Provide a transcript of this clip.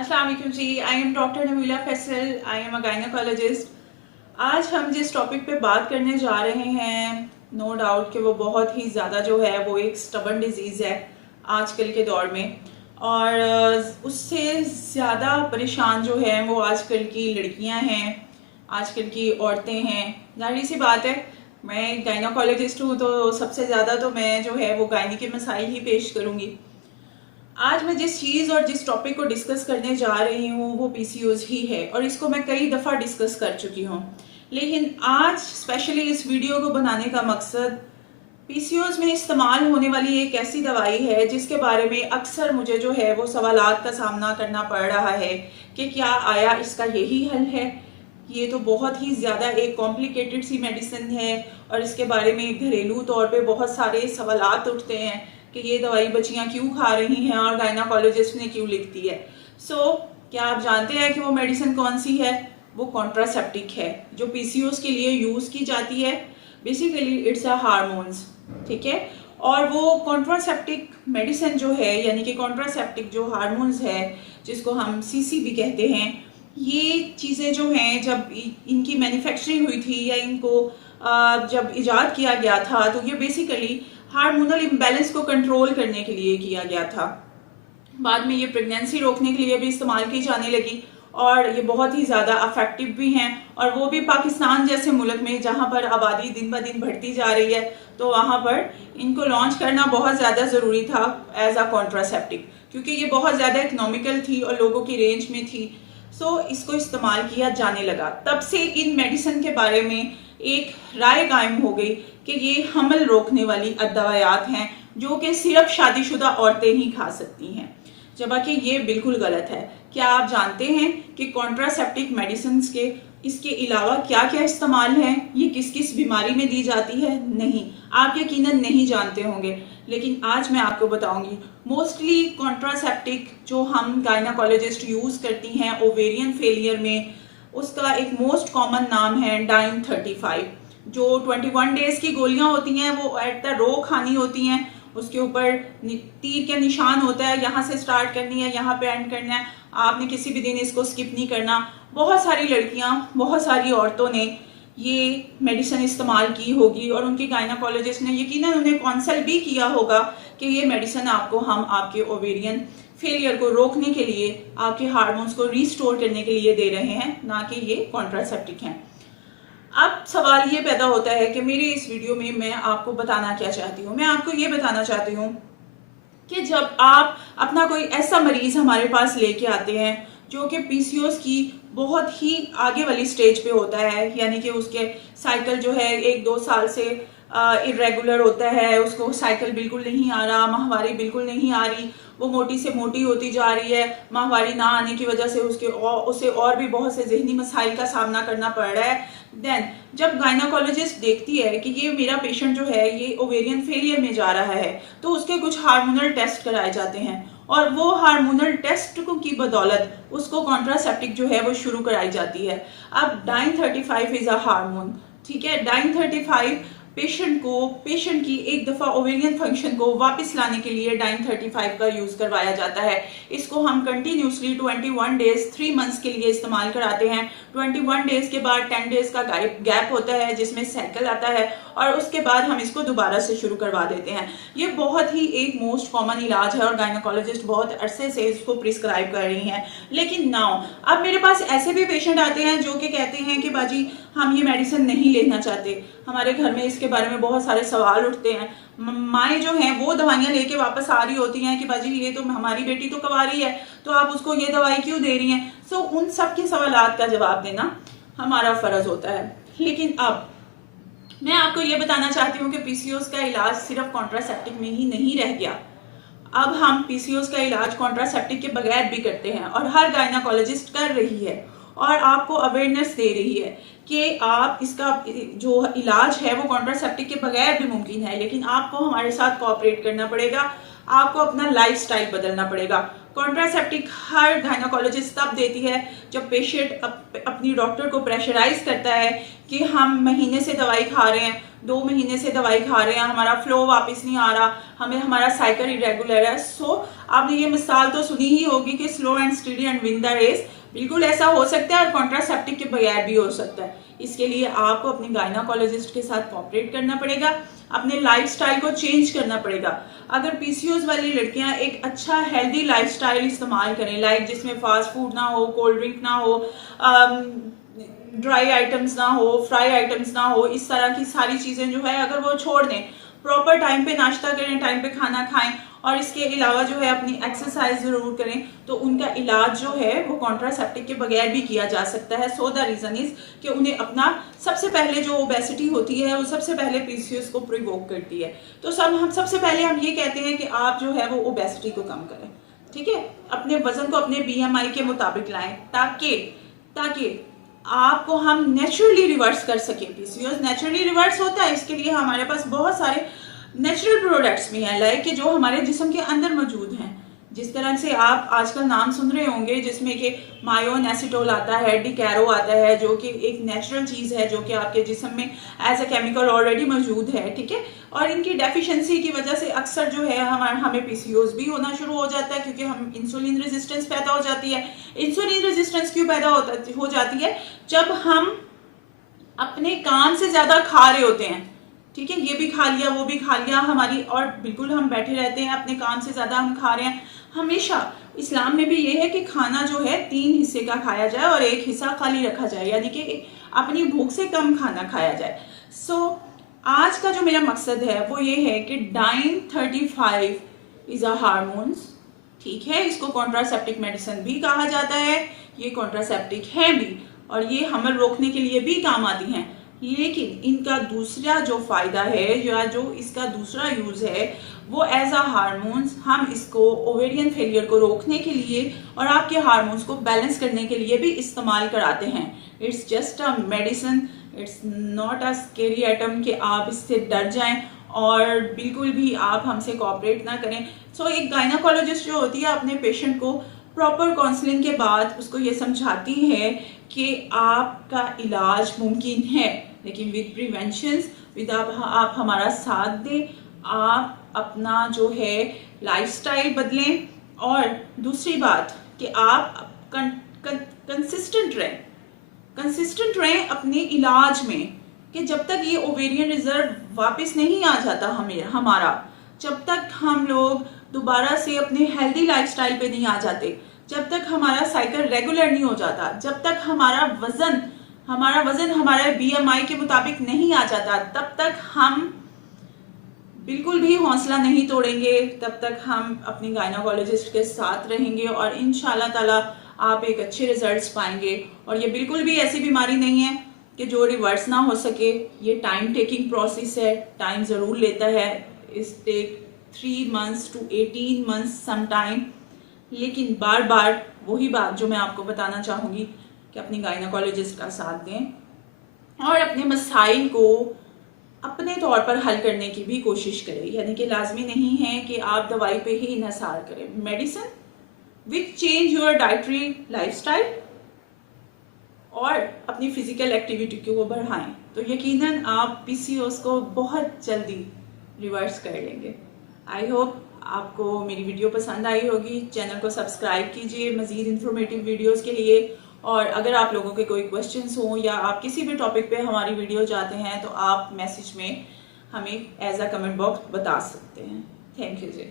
अस्सलाम वालेकुम जी। I am doctor Nabila Faisal. I am a gynaecologist. आज हम जिस टॉपिक पे बात करने जा रहे हैं, नो डाउट कि वो बहुत ही ज़्यादा जो है वो एक स्टबर्न डिजीज़ है आजकल के दौर में। और उससे ज़्यादा परेशान जो है वो आजकल की लड़कियां हैं, आजकल की औरतें हैं। जाहिर सी बात है, मैं गायनोकोलॉजिस्ट हूँ तो सबसे ज़्यादा तो मैं जो है वो गायनी के मसाइल ही पेश करूँगी। आज मैं जिस चीज़ और जिस टॉपिक को डिस्कस करने जा रही हूँ वो पीसीओज ही है, और इसको मैं कई दफ़ा डिस्कस कर चुकी हूँ। लेकिन आज स्पेशली इस वीडियो को बनाने का मकसद पीसीओज में इस्तेमाल होने वाली एक ऐसी दवाई है जिसके बारे में अक्सर मुझे जो है वो सवालात का सामना करना पड़ रहा है कि क्या आया इसका यही हल है। ये तो बहुत ही ज़्यादा एक कॉम्प्लिकेटेड सी मेडिसिन है और इसके बारे में घरेलू तौर पे बहुत सारे सवालात उठते हैं कि ये दवाई बच्चियां क्यों खा रही हैं और गायनाकोलॉजिस्ट ने क्यों लिख दी है। क्या आप जानते हैं कि वो मेडिसिन कौन सी है? वो कॉन्ट्रासेप्टिक है जो पीसीओस के लिए यूज़ की जाती है। बेसिकली इट्स अ हार्मोन्स, ठीक है। और वो कॉन्ट्रासेप्टिक मेडिसिन जो है, यानी कि कॉन्ट्रासेप्टिक जो हार्मोन्स है जिसको हम सीसी भी कहते हैं, ये चीज़ें जो हैं जब इनकी मैन्युफैक्चरिंग हुई थी या इनको जब इजाद किया गया था तो ये बेसिकली हार्मोनल इम्बैलेंस को कंट्रोल करने के लिए किया गया था। बाद में ये प्रेगनेंसी रोकने के लिए भी इस्तेमाल की जाने लगी और ये बहुत ही ज़्यादा अफेक्टिव भी हैं। और वो भी पाकिस्तान जैसे मुल्क में जहाँ पर आबादी दिन ब दिन बढ़ती जा रही है, तो वहाँ पर इनको लॉन्च करना बहुत ज़्यादा ज़रूरी था एज अ कॉन्ट्रासेप्टिव, क्योंकि ये बहुत ज़्यादा इकोनॉमिकल थी और लोगों की रेंज में थी। इसको इस्तेमाल किया जाने लगा। तब से इन मेडिसिन के बारे में एक राय कायम हो गई कि ये हमल रोकने वाली दवायात हैं जो कि सिर्फ शादीशुदा औरतें ही खा सकती हैं, जबकि ये बिल्कुल गलत है। क्या आप जानते हैं कि कॉन्ट्रासेप्टिक मेडिसिन के इसके अलावा क्या क्या इस्तेमाल हैं? ये किस किस बीमारी में दी जाती है? नहीं, आप यकीनन नहीं जानते होंगे, लेकिन आज मैं आपको बताऊंगी। मोस्टली कॉन्ट्रासेप्टिक जो हम गायनाकोलॉजिस्ट यूज़ करती हैं ओवेरियन फेलियर में, उसका एक मोस्ट कॉमन नाम है डाइन 35। जो 21 डेज की गोलियां होती हैं वो एट द रो खानी होती हैं। उसके ऊपर तीर का निशान होता है, यहाँ से स्टार्ट करनी है, यहाँ पे एंड करना है। आपने किसी भी दिन इसको स्किप नहीं करना। बहुत सारी लड़कियां, बहुत सारी औरतों ने ये मेडिसिन इस्तेमाल की होगी और उनके गायनाकोलॉजिस्ट ने यकीनन उन्हें काउंसल भी किया होगा कि ये मेडिसिन आपको हम आपके ओवेरियन फेलियर को रोकने के लिए, आपके हार्मोन्स को रिस्टोर करने के लिए दे रहे हैं, ना कि ये कॉन्ट्रासेप्टिक हैं। अब सवाल ये पैदा होता है कि मेरी इस वीडियो में मैं आपको बताना क्या चाहती हूँ। मैं आपको ये बताना चाहती हूँ कि जब आप अपना कोई ऐसा मरीज हमारे पास लेके आते हैं जो कि पीसीओएस की बहुत ही आगे वाली स्टेज पे होता है, यानी कि उसके साइकिल जो है 1-2 साल से इरेगुलर होता है, उसको साइकिल बिल्कुल नहीं आ रहा, माहवारी बिल्कुल नहीं आ रही, वो मोटी से मोटी होती जा रही है, माहवारी ना आने की वजह से उसे और भी बहुत से जहनी मसाइल का सामना करना पड़ रहा है। देन जब गायनाकोलॉजिस्ट देखती है कि ये मेरा पेशेंट जो है ये ओवेरियन फेलियर में जा रहा है, तो उसके कुछ हार्मोनल टेस्ट कराए जाते हैं और वो हार्मोनल टेस्ट की बदौलत उसको कॉन्ट्रासेप्टिक जो है वो शुरू कराई जाती है। अब डाइन 35 इज अ हार्मोन, ठीक है। डाइन 35 पेशेंट की एक दफा ओवेरियन फंक्शन को वापस लाने के लिए डाइन 35 का यूज करवाया जाता है। इसको हम कंटिन्यूसली 21 डेज 3 मंथ्स के लिए इस्तेमाल कराते हैं। 21 डेज के बाद 10 डेज का गैप होता है जिसमें साइकिल आता है और उसके बाद हम इसको दोबारा से शुरू करवा देते हैं। ये बहुत ही एक मोस्ट कॉमन इलाज है और गायनाकोलॉजिस्ट बहुत अरसे से इसको प्रिस्क्राइब कर रही हैं। लेकिन नाउ अब मेरे पास ऐसे भी पेशेंट आते हैं जो कि कहते हैं कि बाजी हम ये मेडिसिन नहीं लेना चाहते, हमारे घर में इसके बारे में बहुत सारे सवाल उठते हैं। माएँ जो हैं वो दवाइयाँ लेके वापस आ रही होती हैं कि बाजी ये तो हमारी बेटी तो कवारी है, तो आप उसको ये दवाई क्यों दे रही हैं। उन सब के सवालात का जवाब देना हमारा फर्ज होता है। लेकिन अब मैं आपको ये बताना चाहती हूँ कि पीसीओएस का इलाज सिर्फ कॉन्ट्रासेप्टिक में ही नहीं रह गया। अब हम पीसीओएस का इलाज कॉन्ट्रासेप्टिक के बगैर भी करते हैं और हर गायनाकोलॉजिस्ट कर रही है और आपको अवेयरनेस दे रही है कि आप इसका जो इलाज है वो कॉन्ट्रासेप्टिक के बगैर भी मुमकिन है। लेकिन आपको हमारे साथ कोऑपरेट करना पड़ेगा, आपको अपना लाइफस्टाइल बदलना पड़ेगा। कॉन्ट्रासेप्टिक हर गायनोकोलॉजिस्ट तब देती है जब पेशेंट अपनी डॉक्टर को प्रेशराइज करता है कि हम महीने से दवाई खा रहे हैं, 2 महीने से दवाई खा रहे हैं, हमारा फ्लो वापस नहीं आ रहा, हमें हमारा साइकिल इरेगुलर है। सो आपने ये मिसाल तो सुनी ही होगी कि slow and steady and win the race. बिल्कुल ऐसा हो सकता है और कॉन्ट्रासेप्टिक के बगैर भी हो सकता है। इसके लिए आपको अपने गायनोकोलॉजिस्ट के साथ कोऑपरेट करना पड़ेगा, अपने लाइफस्टाइल को चेंज करना पड़ेगा। अगर पीसीओएस वाली लड़कियां एक अच्छा हेल्दी लाइफस्टाइल इस्तेमाल करें, लाइक जिसमें फास्ट फूड ना हो, कोल्ड ड्रिंक ना हो, ड्राई आइटम्स ना हो, फ्राई आइटम्स ना हो, इस तरह की सारी चीज़ें जो है अगर वो छोड़ दें, प्रॉपर टाइम पे नाश्ता करें, टाइम पे खाना खाएं और इसके अलावा जो है अपनी एक्सरसाइज ज़रूर करें, तो उनका इलाज जो है वो कॉन्ट्रासेप्टिक के बगैर भी किया जा सकता है। सो द रीज़न इज़ कि उन्हें अपना सबसे पहले जो ओबेसिटी होती है वो सबसे पहले पीसीओएस को प्रिवोक करती है। तो सबसे पहले हम ये कहते हैं कि आप जो है वो ओबेसिटी को कम करें, ठीक है, अपने वजन को अपने बीएमआई के मुताबिक लाएं ताकि आपको हम नेचुरली रिवर्स कर सके। पीसीओएस नेचुरली रिवर्स होता है, इसके लिए हमारे पास बहुत सारे नेचुरल प्रोडक्ट्स भी हैं, लाइक कि जो हमारे जिस्म के अंदर मौजूद हैं। जिस तरह से आप आजकल नाम सुन रहे होंगे जिसमें कि मायोनेसिटोल आता है, डिकैरो आता है, जो कि एक नेचुरल चीज़ है जो कि आपके जिस्म में एज अ केमिकल ऑलरेडी मौजूद है, ठीक है। और इनकी डेफिशिएंसी की वजह से अक्सर जो है हमें पीसीओएस भी होना शुरू हो जाता है, क्योंकि हम इंसुलिन रेजिस्टेंस पैदा हो जाती है। इंसुलिन रेजिस्टेंस क्यों पैदा हो जाती है? जब हम अपने काम से ज़्यादा खा रहे होते हैं, ठीक है, ये भी खा लिया वो भी खा लिया हमारी, और बिल्कुल हम बैठे रहते हैं, अपने काम से ज़्यादा हम खा रहे हैं। हमेशा इस्लाम में भी ये है कि खाना जो है 3 हिस्से का खाया जाए और 1 हिस्सा खाली रखा जाए, यानी कि अपनी भूख से कम खाना खाया जाए। सो आज का जो मेरा मकसद है वो ये है कि Dine-35 इज़ अ हार्मोन्स, ठीक है, इसको कॉन्ट्रासेप्टिक मेडिसिन भी कहा जाता है, ये कॉन्ट्रासेप्टिक है भी और ये हमल रोकने के लिए भी काम आती हैं। लेकिन इनका दूसरा जो फ़ायदा है या जो इसका दूसरा यूज़ है वो एज अ हार्मोन्स, हम इसको ओवेरियन फेलियर को रोकने के लिए और आपके हार्मोन्स को बैलेंस करने के लिए भी इस्तेमाल कराते हैं। It's just a medicine, it's not a scary item कि आप इससे डर जाएं और बिल्कुल भी आप हमसे कोऑपरेट ना करें। सो एक गायनोकोलॉजिस्ट जो होती है अपने पेशेंट को प्रॉपर काउंसलिंग के बाद उसको ये समझाती है कि आपका इलाज मुमकिन है, लेकिन विद प्रिवेंशंस, विद आप हमारा साथ दें, आप अपना जो है लाइफस्टाइल बदलें और दूसरी बात कि आप कंसिस्टेंट रहें अपने इलाज में, कि जब तक ये ओवेरियन रिजर्व वापस नहीं आ जाता हमारा, जब तक हम लोग दोबारा से अपने हेल्दी लाइफस्टाइल पे नहीं आ जाते, जब तक हमारा साइकिल रेगुलर नहीं हो जाता, जब तक हमारा वजन हमारे बीएमआई के मुताबिक नहीं आ जाता, तब तक हम बिल्कुल भी हौसला नहीं तोड़ेंगे, तब तक हम अपनी गायनोकोलॉजिस्ट के साथ रहेंगे और इंशाल्लाह ताला आप एक अच्छे रिजल्ट्स पाएंगे। और ये बिल्कुल भी ऐसी बीमारी नहीं है कि जो रिवर्स ना हो सके। ये टाइम टेकिंग प्रोसेस है, टाइम ज़रूर लेता है, इस take 3 months to 18 months some time, लेकिन बार बार वही बात जो मैं आपको बताना चाहूँगी कि अपनी गायनोकोलॉजिस्ट का साथ दें और अपने मसाइल को अपने तौर पर हल करने की भी कोशिश करें। यानी कि लाजमी नहीं है कि आप दवाई पे ही इन्हसार करें। Medicine with change your dietary lifestyle और अपनी फिजिकल एक्टिविटी को बढ़ाएं, तो यकीनन आप पीसीओएस को बहुत जल्दी रिवर्स कर लेंगे। आई होप आपको मेरी वीडियो पसंद आई होगी। चैनल को सब्सक्राइब कीजिए मज़ीद इंफॉर्मेटिव वीडियोस के लिए, और अगर आप लोगों के कोई क्वेश्चंस हों या आप किसी भी टॉपिक पे हमारी वीडियो चाहते हैं तो आप मैसेज में हमें एज अ कमेंट बॉक्स बता सकते हैं। Thank you ji.